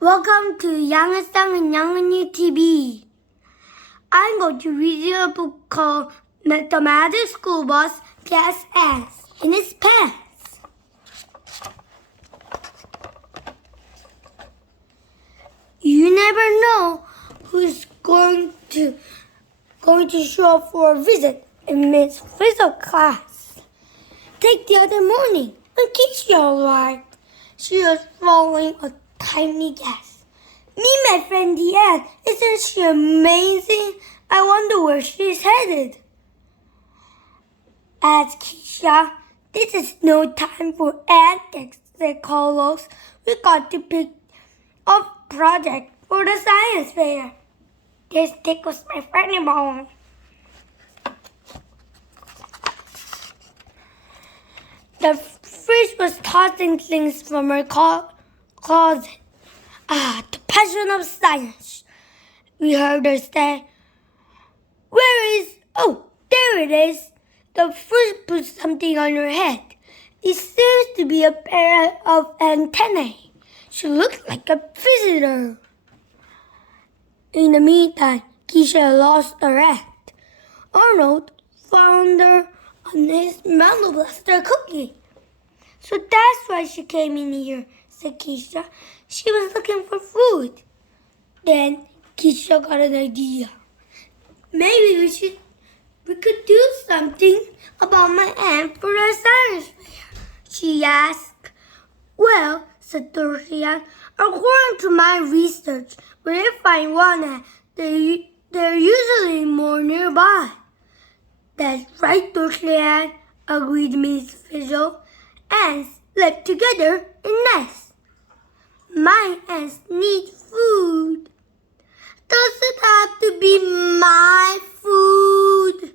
Welcome to Youngestang and Young TV. I'm going to read you a book called The Magic School Bus Plus Ants in its Pants. You never know who's going to show up for a visit in Miss Frizzle's class. Take the other morning when Keisha arrived. She was following a tiny guest. Meet my friend Deanne. Isn't she amazing? I wonder where she's headed. Asked Keisha. This is no time for antics, said Carlos. We got to pick a project for the science fair. This tickles my funny bone. The fridge was tossing things from her closet. The passion of science. We heard her say, there it is. The fridge put something on her head. It seems to be a pair of antennae. She looked like a visitor. In the meantime, Keisha lost her aunt. Arnold found her on his Mellow Blaster cookie. So that's why she came in here, said Keisha. She was looking for food. Then Keisha got an idea. Maybe we could do something about my aunt for a science fair, she asked. Well, said Dorothea, according to my research, when I find one ant, they're usually more nearby. That's right, Dorothea, agreed Miss Fizzle. Ants live together in nests. My ants need food. Does it have to be my food?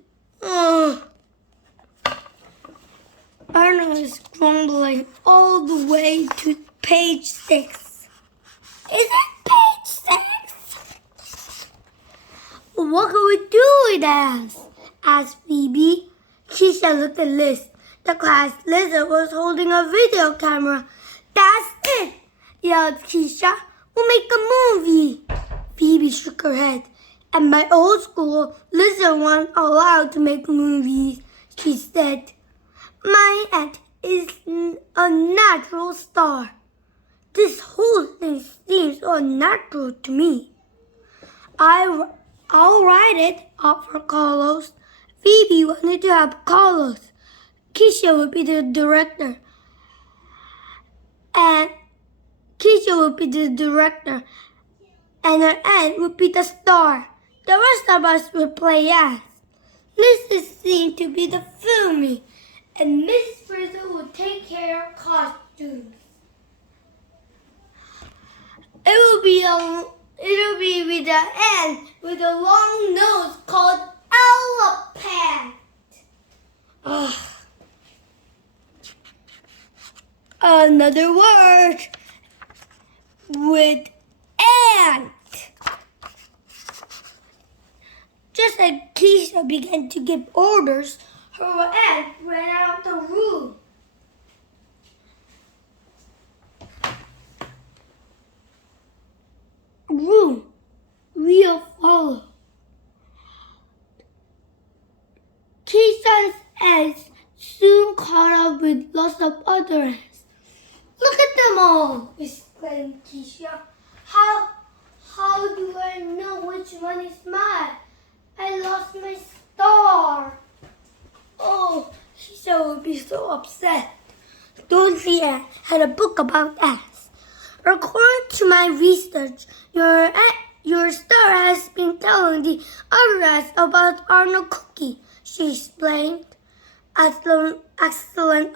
Arnold is grumbling all the way to page 6. Is it page 6? What can we do with ants? Asked Phoebe. Keisha looked at Liz. The class lizard was holding a video camera. That's it, yelled Keisha. We'll make a movie. Phoebe shook her head. At my old school, lizards weren't allowed to make movies, she said. My aunt is a natural star. This whole thing seems unnatural to me. I'll write it, offered Carlos. Phoebe wanted to have Carlos. Keisha would be the director. And her aunt would be the star. The rest of us would play ants. Mrs. seemed to be the filming, and Miss Frizzle would take care of costumes. It'll be with an ant with a long nose called elephant. Another word with ant. Just as Keisha began to give orders, her aunt ran out the room. We'll follow. Keisha's ants soon caught up with lots of other ants. Look at them all, exclaimed Keisha. How do I know which one is mine? I lost my star. Oh, Keisha would be so upset. Dorothy had a book about ants. According to my research, your star has been telling the other ants about Arnold Cookie, she explained. Excellent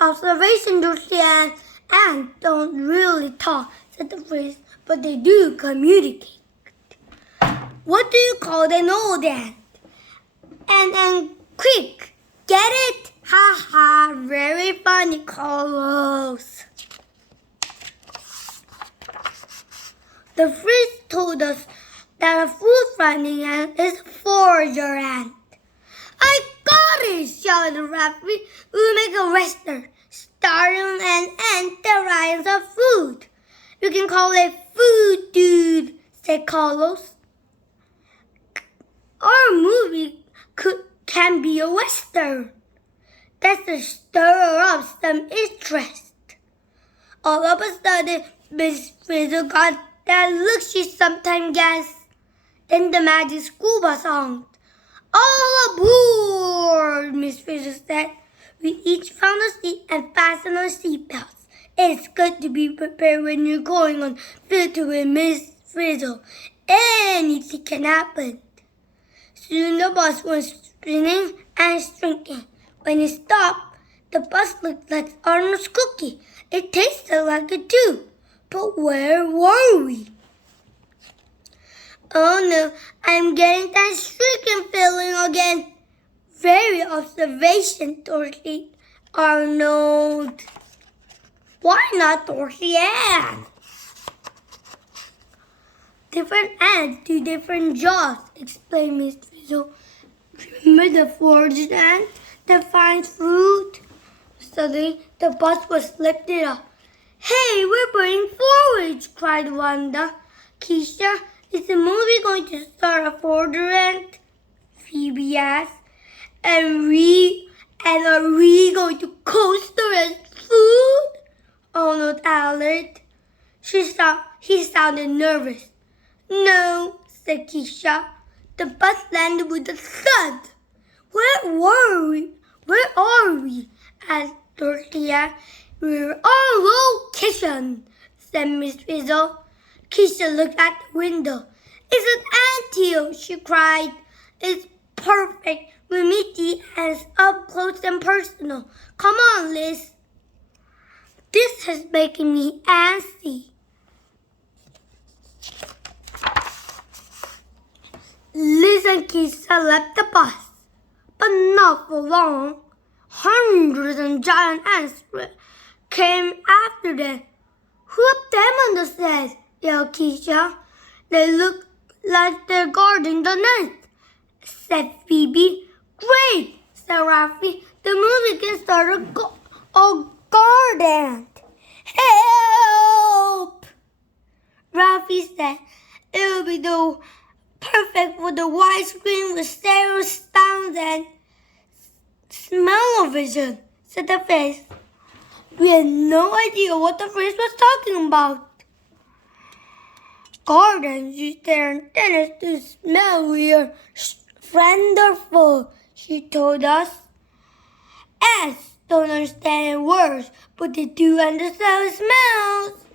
observation, Dorothy. Ants don't really talk, said the phrase, but they do communicate. What do you call an old ant? And quick, get it? Ha ha, very funny, Carlos. The phrase told us that a food-finding ant is a forager ant. I got it, shouted the referee. We'll make a western starting an ant that rise of food. You can call it food, dude, said Carlos. Our movie can be a western. That's to stir up some interest. All of a sudden, Miss Frizzle got that look she sometimes gets. Then the magic school bus honked. All aboard, Miss Frizzle said. We each found a seat and fastened our seatbelts. It's good to be prepared when you're going on field trip with Miss Frizzle. Anything can happen. Soon the bus was spinning and shrinking. When it stopped, the bus looked like Arnold's cookie. It tasted like it too. But where were we? Oh no, I'm getting that shrieking feeling again. Very observation, Dorothy. Arnold. Why not Dorothy Ann? Different ants do different jobs, explained Miss Frizzle. Remember the foraging ant that finds fruit? Suddenly, the bus was lifted up. Hey, we're burning forage, cried Wanda. Keisha, is the movie going to start a forager ant? Phoebe asked. And are we going to coaster as food? Arnold added. He sounded nervous. No, said Keisha. The bus landed with a thud. Where are we? Asked Dorothea. We're on location, said Miss Frizzle. Keisha looked at the window. It's an anthill, she cried. It's perfect. We meet the ants up close and personal. Come on, Liz. This is making me antsy. Liz and Keisha left the bus, but not for long. Hundreds of giant ants came after them. Who put them on the sled? Yelled Keisha. They look like they're guarding the nest, said Phoebe. Great, said Rafi. The movie can start a guard ant. Help! Rafi said. It will be perfect for the widescreen with stereo sound and smell-o-vision, said the face. We had no idea what the face was talking about. Gardens use their antennas to smell weird, wonderful, she told us. Ants don't understand words, but they do understand smells.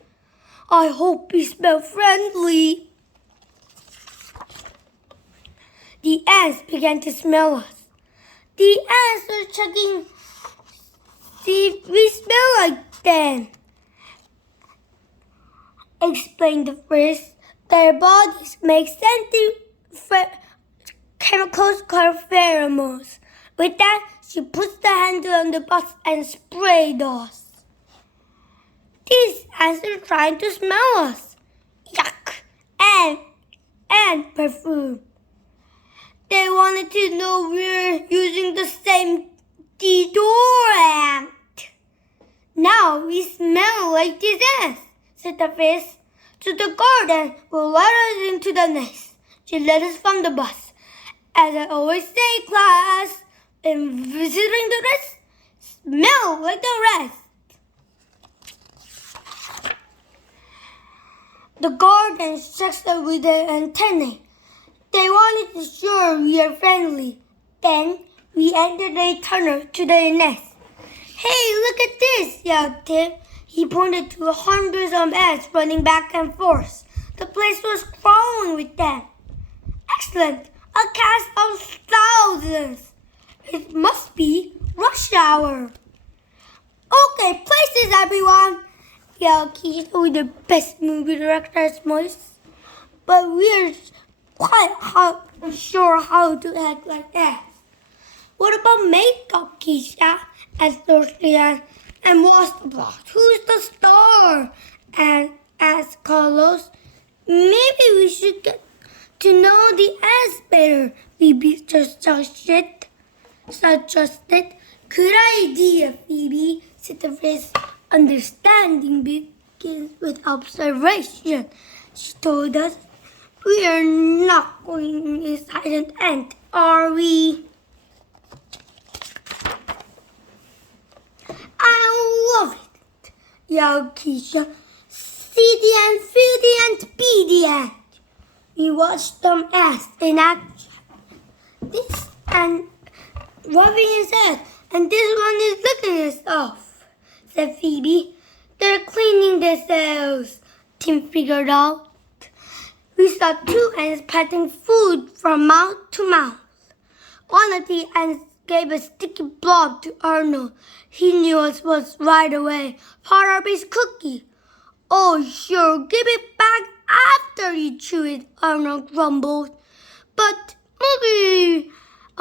I hope we smell friendly. The ants began to smell us. The ants are checking. See if we smell like them, explained the first. Their bodies make scented chemicals called pheromones. With that, she puts the handle on the bus and sprayed us. These ants are trying to smell us. Yuck! And perfume. They wanted to know we're using the same deodorant. Now we smell like these ants, said the face. To the garden will let us into the nest. She led us from the bus. As I always say, class, in visiting the rest, smell like the rest. The garden stretched out with their antennae. They wanted to show we are friendly. Then we entered a tunnel to the nest. Hey, look at this, yelled Tim. He pointed to hundreds of ants running back and forth. The place was crawling with them. Excellent! A cast of thousands. It must be rush hour. Okay, places, everyone, yelled Keith with the best movie director's voice. But we're quite sure how to act like that. What about makeup, Keisha? Asked Dorothea. And what's the plot? Who's the star? And asked Carlos. Maybe we should get to know the ants better. Phoebe suggested. Good idea, Phoebe, said the face, understanding big begins with observation. She told us, "We are not going inside an ant, are we?" "I love it," yelled Keisha. "See the ant, feel the ant, be the ant." We watched them ants in action. This ant rubbing his head, and this one is licking his off, said Phoebe. "They're cleaning themselves," Tim figured out. We saw two ants patting food from mouth to mouth. One of the ants gave a sticky blob to Arnold. He knew it was right away. "Part of his cookie." "Oh, sure, give it back after you chew it," Arnold grumbled. But maybe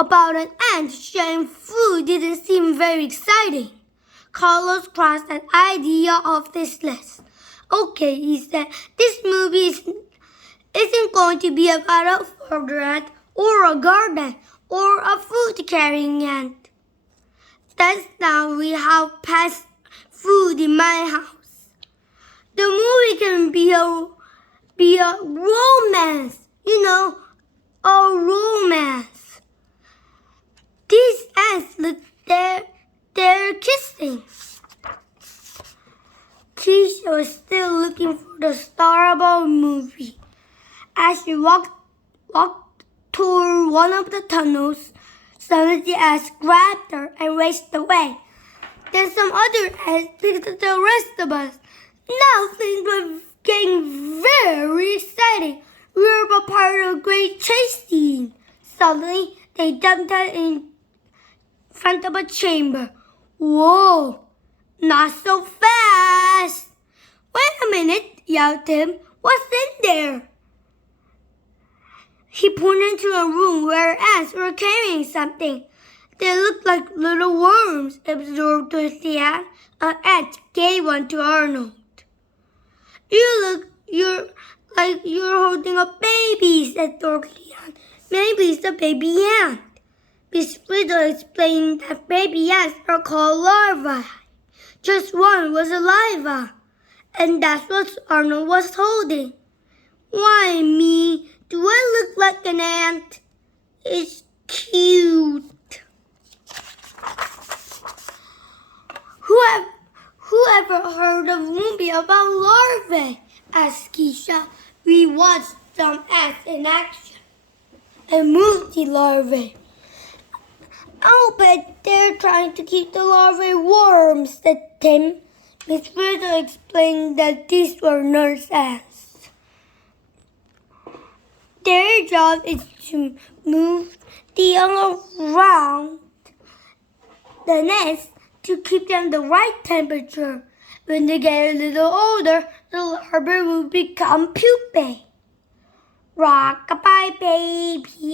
about an ant sharing food didn't seem very exciting. Carlos crossed an idea off this list. "Okay," he said, "this movie isn't going to be about a further ant or a garden or a food-carrying ant. That's now we have past food in my house. The movie can be a romance, a romance." These ants look they're kissing. Keisha was still looking for the star of our movie. As she walked toward one of the tunnels, some of the ants grabbed her and raced away. Then some other ants picked up the rest of us. Now things were getting very exciting. We were a part of a great chase scene. Suddenly, they dumped us in front of a chamber. "Whoa, not so fast!" "Wait a minute," yelled Tim. "What's in there?" He pointed to a room where ants were carrying something. They looked like little worms, absorbed with the ant. An ant gave one to Arnold. You're like you're holding a baby," said Dorothy. "Maybe it's a baby ant." Miss Riddle explained that baby ants are called larvae. Just one was a larva, and that's what Arnold was holding. "Why me? Do I look like an ant?" "It's cute." Whoever heard of a movie about larvae?" asked Keisha. We watched some ants in action and moved the larvae. "I'll bet they're trying to keep the larvae warm," said Tim. Miss Riddle explained that these were nurse ants. Their job is to move the young around the nest to keep them the right temperature. When they get a little older, the larvae will become pupae. "Rock-a-bye, baby,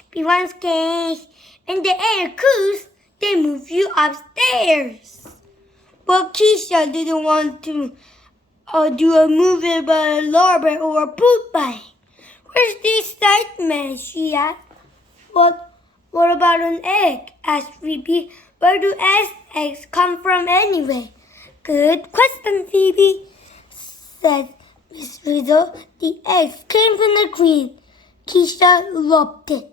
everyone's cage. When the air cools, they move you upstairs." But Keisha didn't want to do a movie about a larvae or a pupae. "Where's the excitement?" she asked. What about an egg?" asked Phoebe. "Where do eggs come from anyway?" "Good question, Phoebe," said Miss Riddle. "The eggs came from the queen." Keisha loved it.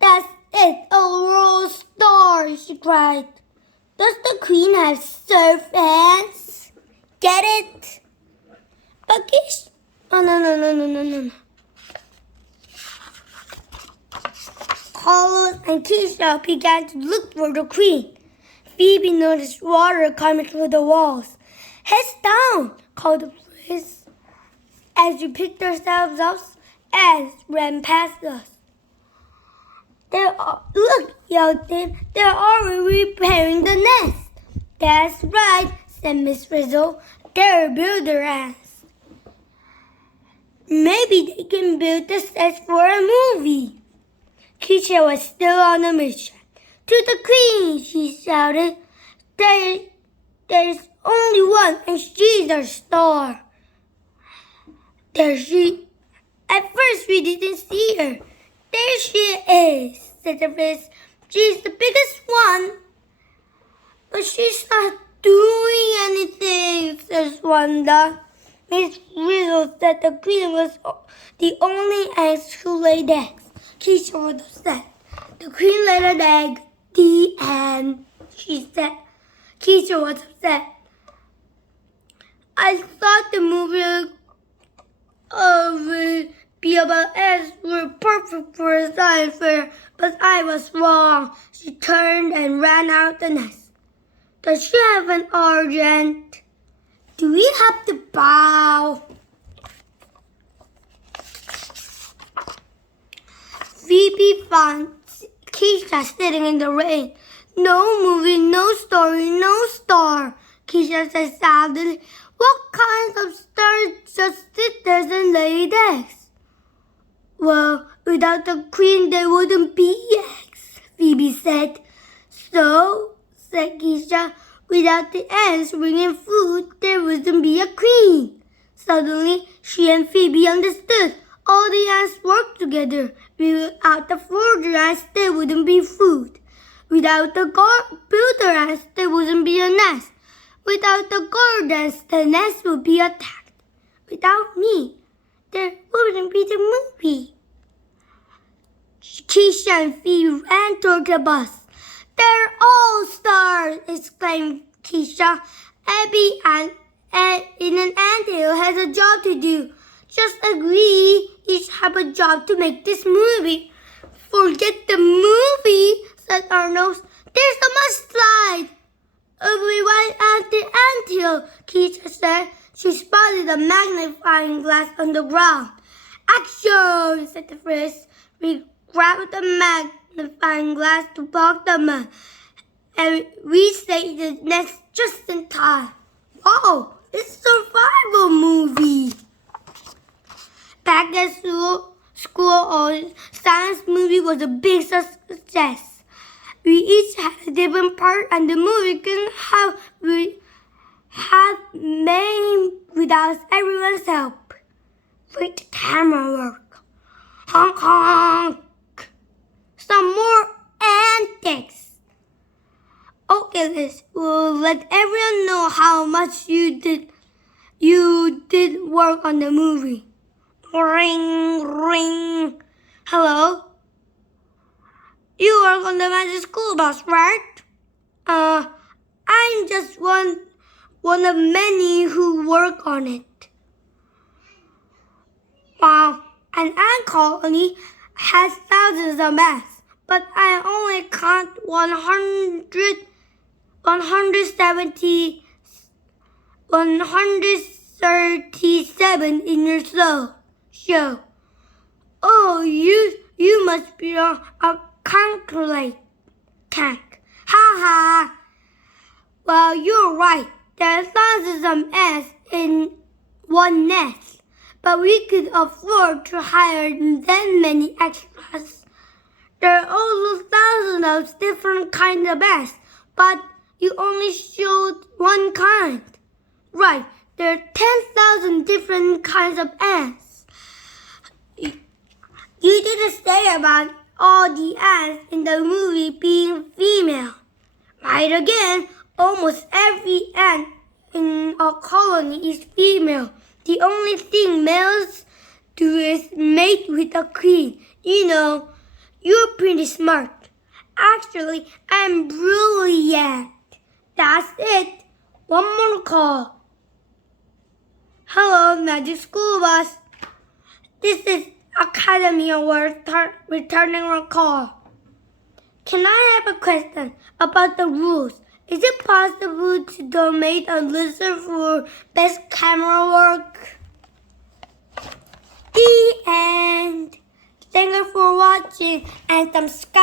"That's it, a royal star," she cried. "Does the queen have servants? Get it?" But Keisha... Oh, no. Carlos and Keisha began to look for the queen. Phoebe noticed water coming through the walls. "Heads down," called the voice. As we picked ourselves up, ants ran past us. "Look," yelled Tim. "They're already repairing the nest." "That's right," said Miss Riddle. "They're builder ants. Maybe they can build the sets for a movie." Keisha was still on a mission. "To the queen," she shouted. There's only one, and she's our star." "There she..." At first we didn't see her. "There she is," said the voice. "She's the biggest one." "But she's not doing anything," says Wanda. Miss Riddle said the queen was the only egg who laid eggs. Keisha was upset. The queen laid an egg. The end, she said. Keisha was upset. I thought the movie would be about eggs were perfect for a science fair, but I was wrong. She turned and ran out the nest. Does she have an urgent? Do we have to bow? Phoebe found Keisha sitting in the rain. No movie, no story, no star. Keisha said sadly. What kinds of stars just sit there and lay eggs? Well, without the queen, there wouldn't be eggs, Phoebe said. So, said Keisha, without the eggs bringing food, there wouldn't be a queen. Suddenly, she and Phoebe understood. All the ants worked together. Without the forger ants, there wouldn't be food. Without the builder ants, there wouldn't be a nest. Without the guard ants, the nest would be attacked. Without me, there wouldn't be the movie. Keisha and Phoebe ran toward the bus. They're all stars, exclaimed Keisha. Abby and in an anthill has a job to do. Just agree each have a job to make this movie. Forget the movie, said Arnold. There's a mudslide. Everyone at the anthill, Keisha said. She spotted a magnifying glass on the ground. Action, said the first. We grabbed the magnifying glass to block the mud, and we stayed the next just in time. Wow, it's a survival movie. Back at school, our science movie was a big success. We each had a different part, and the movie couldn't have made without everyone's help. Great camera work. Honk honk. Some more antics. Okay, Liz, we'll let everyone know how much you did work on the movie. Ring, ring. Hello? You work on the magic school bus, right? I'm just one of many who work on it. Wow, an ant colony has thousands of ants, but I only count 137 in your show. Oh, you must be a calculate tank. Ha ha. Well, you're right. There are thousands of ants in one nest, but we could afford to hire that many extras. There are also thousands of different kinds of ants, but you only showed one kind. Right, there are 10,000 different kinds of ants. You didn't say about all the ants in the movie being female. Right again, almost every ant in a colony is female. The only thing males do is mate with a queen. You know, you're pretty smart. Actually, I'm brilliant. That's it. One more call. Hello, Magic School Bus. This is Academy Award returning a call. Can I have a question about the rules? Is it possible to donate a lizard for best camera work? The end. Thank you for watching and subscribe.